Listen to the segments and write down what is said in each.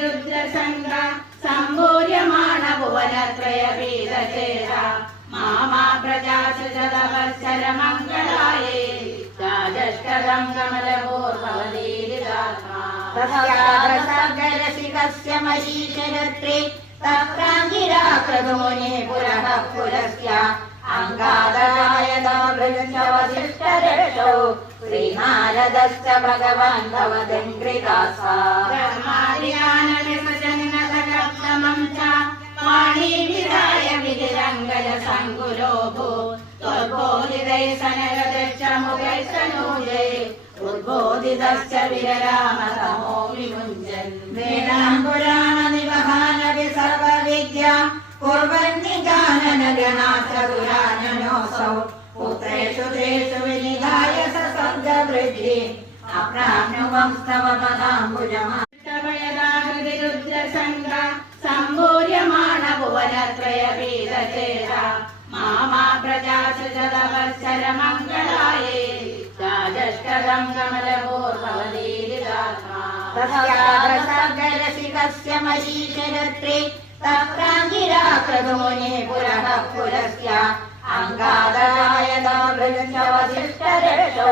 രുദ്രസംഘ സംഭൂര്യമാണ ഭുവനത്രയപീതചേത മാമാ പ്രജാസുജതവത്സരമംഗളായേ രാജഷ്ടദം കമലപൂർവവദീരിതാത്മാ തസ്യാഗ്രസർഗരസികസ്യ മരീചരത്രേ തത്രാംഗിരാക്രതുമുനി പുരഃ പുരസ്യ അംഗാദായദാഭൃശവശിഷ്ടരക്ഷോ ശ്രീനാരദശ്ച ഭഗവാൻ ഭവദംഘ്രിതാസാ ബ്രഹ്മാര്യാനവിസജന്നതകപ്തമം ച വാണീവിരായ വിധിരംഗജ സങ്കുലോഭൂ ത്വദ്ബോധിതൈ സനഗദക്ഷമുഖൈസ്തനൂജൈ ഉദ്ബോധിതശ്ച വിരരാമ തമോ വിമുഞ്ജൻ വേദാം പുരാണ നിവഹാനവി സർവവിദ്യ കുർവന്നിഗാനനഗണാചതുരാനനോऽസौ പുത്രേഷു തേഷു വിനിധായ സസ്വർഗവൃദ്ധി അപ്രാപ്നുവംസ്തവ പദാംബുജമാ രുദ്രസംഘ സംഭൂര്യമാണ ഭുവനത്രയപീതചേത മാമാ പ്രജാസുജതവത്സരമംഗളായേ രാജഷ്ടദം കമലപൂർവവദീരിതാത്മാ തസ്യാഗ്രസർഗരസികസ്യ മരീചരത്രേ തത്രാംഗിരാക്രതുമുനി പുരഃ പുരസ്യ അംഗാദായദാഭൃശവശിഷ്ടരക്ഷോ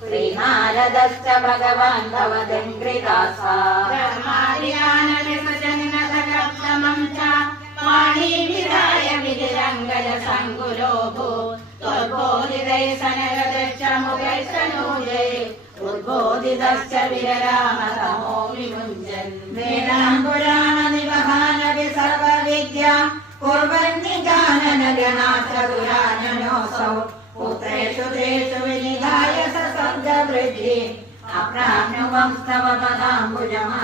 ശ്രീനാരദശ്ച ഭഗവാൻ ഭവദംഘ്രിതാസാ ബ്രഹ്മാര്യാനവിസജന്നതകപ്തമം ച വാണീവിരായ വിധിരംഗജ സങ്കുലോഭൂ ത്വദ്ബോധിതൈ സനഗദക്ഷമുഖൈസ്തനൂജൈ ഉദ്ബോധിതശ്ച വിരരാമ തമോ വിമുഞ്ജൻ വേദാം പുരാണ നിവഹാനവി സർവവിദ്യ കുർവന്നിഗാനനഗണാചതുരാനനോऽസौ പുത്രേഷു തേഷു വിനിധായ സസ്വർഗവൃദ്ധി അപ്രാപ്നുവംസ്തവ പദാംബുജമാ